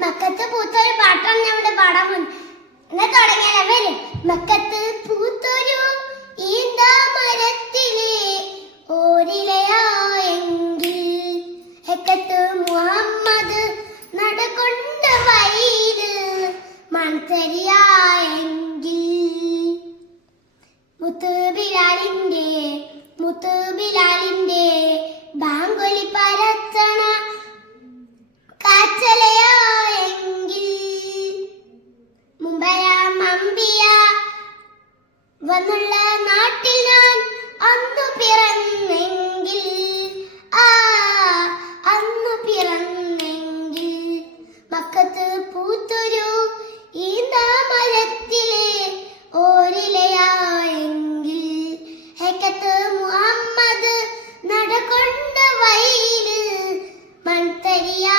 മക്കത്ത് പൂത്തൊരു പാട്ടാണ് ഞാൻ ഇവിടെ പാടാൻ പോകുന്നത്. എന്നാ തുടങ്ങിയാലോ? വരും. മക്കത്ത് പൂത്തൊരു ഈന്താമരത്തിലെ ഓരിലയായെങ്കിൽ ഹെക്കത്ത് മുഹമ്മദ് നടകൊണ്ട വഴിയില് മൺതരിയായെങ്കിൽ മുത്തുബിലാലിന്റെ ബാങ്കൊലി പരത്തണ കാച്ചലയായെങ്കിൽ മുമ്പയാമമ്പിയ വന്നുള്ള നാട്ടിൽ ഞാൻ അന്നു പിറന്നെങ്കിൽ അന്നു പിറന്നെങ്കിൽ മക്കത്ത് പൂത്തൊരു ഈന്താമരത്തിലെ ഓരിലയായെങ്കിൽ ഹെക്കത്ത് മുഹമ്മദ് നടകൊണ്ട വഴിയില് മൺതരിയാ